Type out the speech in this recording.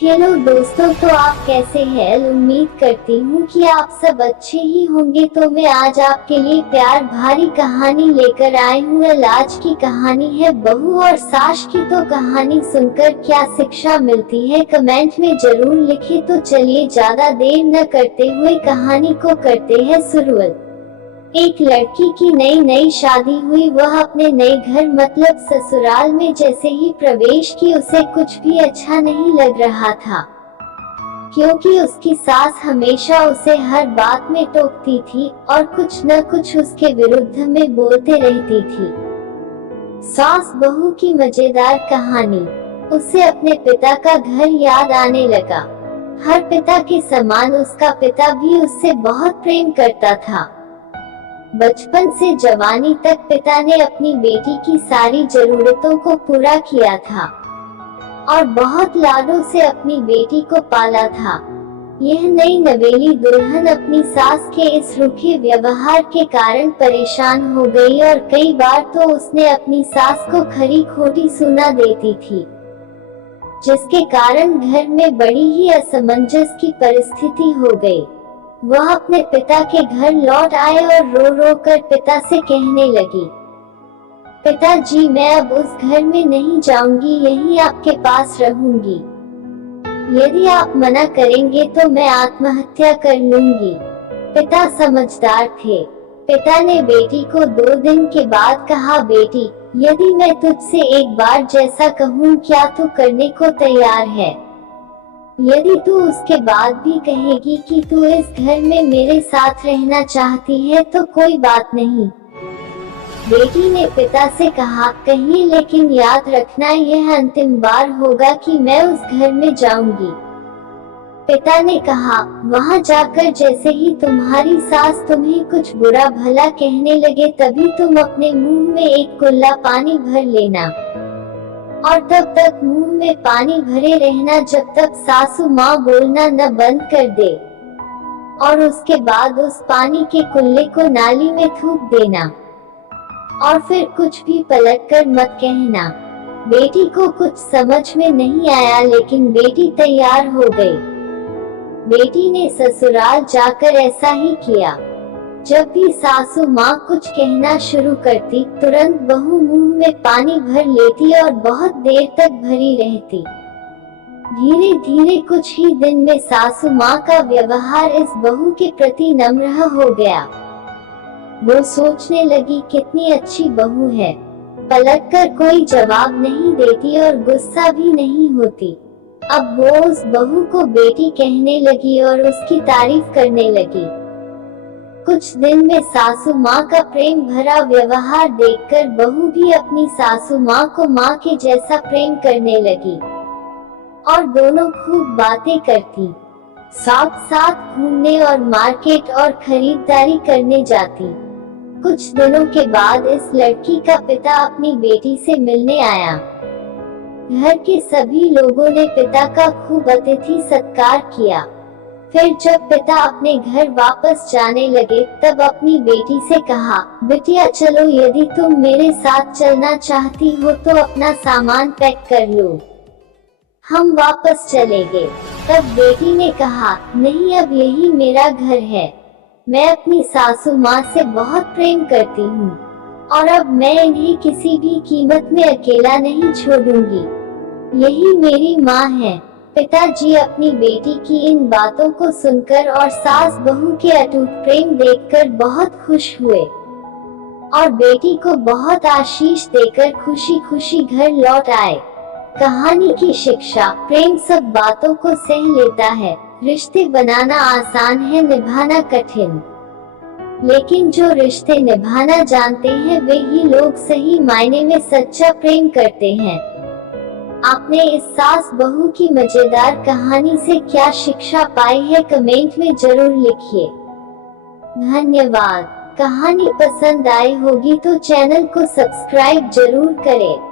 Hello दोस्तों, तो आप कैसे हैं? उम्मीद करती हूँ कि आप सब अच्छे ही होंगे। तो मैं आज आपके लिए प्यार भारी कहानी लेकर आई हूँ। आज की कहानी है बहू और सास की। तो कहानी सुनकर क्या शिक्षा मिलती है, कमेंट में जरूर लिखें। तो चलिए ज्यादा देर न करते हुए कहानी को करते हैं शुरुआत। एक लड़की की नई शादी हुई। वह अपने नए घर मतलब ससुराल में जैसे ही प्रवेश की उसे कुछ भी अच्छा नहीं लग रहा था, क्योंकि उसकी सास हमेशा उसे हर बात में टोकती थी और कुछ न कुछ उसके विरुद्ध में बोलते रहती थी। सास बहू की मजेदार कहानी। उसे अपने पिता का घर याद आने लगा। हर पिता के समान उसका पिता भी उससे बहुत प्रेम करता था। बचपन से जवानी तक पिता ने अपनी बेटी की सारी जरूरतों को पूरा किया था और बहुत लाडों से अपनी बेटी को पाला था। यह नई नवेली दुल्हन अपनी सास के इस रूखे व्यवहार के कारण परेशान हो गई और कई बार तो उसने अपनी सास को खरी खोटी सुना देती थी, जिसके कारण घर में बड़ी ही असमंजस की परिस्थिति हो गई। वह अपने पिता के घर लौट आए और रो रो कर पिता से कहने लगी, पिताजी, मैं अब उस घर में नहीं जाऊंगी, यहीं आपके पास रहूंगी। यदि आप मना करेंगे तो मैं आत्महत्या कर लूंगी। पिता समझदार थे। पिता ने बेटी को 2 दिन के बाद कहा, बेटी, यदि मैं तुझसे एक बार जैसा कहूँ क्या तू करने को तैयार है? यदि तू उसके बाद भी कहेगी कि तू इस घर में मेरे साथ रहना चाहती है तो कोई बात नहीं। बेटी ने पिता से कहा, कहिए, लेकिन याद रखना यह अंतिम बार होगा कि मैं उस घर में जाऊंगी। पिता ने कहा, वहां जाकर जैसे ही तुम्हारी सास तुम्हें कुछ बुरा भला कहने लगे तभी तुम अपने मुंह में एक कुल्ला पानी भर लेना और तब तक मुंह में पानी भरे रहना जब तक सासू माँ बोलना न बंद कर दे, और उसके बाद उस पानी के कुल्ले को नाली में थूक देना और फिर कुछ भी पलटकर मत कहना। बेटी को कुछ समझ में नहीं आया, लेकिन बेटी तैयार हो गई। बेटी ने ससुराल जाकर ऐसा ही किया। जब भी सासू माँ कुछ कहना शुरू करती, तुरंत बहू मुंह में पानी भर लेती और बहुत देर तक भरी रहती। धीरे धीरे कुछ ही दिन में सासू माँ का व्यवहार इस बहू के प्रति नम्र हो गया। वो सोचने लगी, कितनी अच्छी बहू है, पलटकर कोई जवाब नहीं देती और गुस्सा भी नहीं होती। अब वो उस बहू को बेटी कहने लगी और उसकी तारीफ करने लगी। कुछ दिन में सासू माँ का प्रेम भरा व्यवहार देखकर बहू भी अपनी सासू माँ को माँ के जैसा प्रेम करने लगी और दोनों खूब बातें करती, साथ साथ घूमने और मार्केट और खरीदारी करने जाती। कुछ दिनों के बाद इस लड़की का पिता अपनी बेटी से मिलने आया। घर के सभी लोगों ने पिता का खूब अतिथि सत्कार किया। फिर जब पिता अपने घर वापस जाने लगे तब अपनी बेटी से कहा, बिटिया चलो, यदि तुम मेरे साथ चलना चाहती हो तो अपना सामान पैक कर लो, हम वापस चलेंगे। तब बेटी ने कहा, नहीं, अब यही मेरा घर है, मैं अपनी सासू माँ से बहुत प्रेम करती हूँ और अब मैं इन्हें किसी भी कीमत में अकेला नहीं छोड़ूंगी, यही मेरी माँ है। पिताजी अपनी बेटी की इन बातों को सुनकर और सास बहू के अटूट प्रेम देखकर बहुत खुश हुए और बेटी को बहुत आशीष देकर खुशी खुशी घर लौट आए। कहानी की शिक्षा, प्रेम सब बातों को सह लेता है। रिश्ते बनाना आसान है, निभाना कठिन, लेकिन जो रिश्ते निभाना जानते हैं वे ही लोग सही मायने में सच्चा प्रेम करते हैं। आपने इस सास बहू की मजेदार कहानी से क्या शिक्षा पाई है, कमेंट में जरूर लिखिए। धन्यवाद। कहानी पसंद आई होगी तो चैनल को सब्सक्राइब जरूर करें।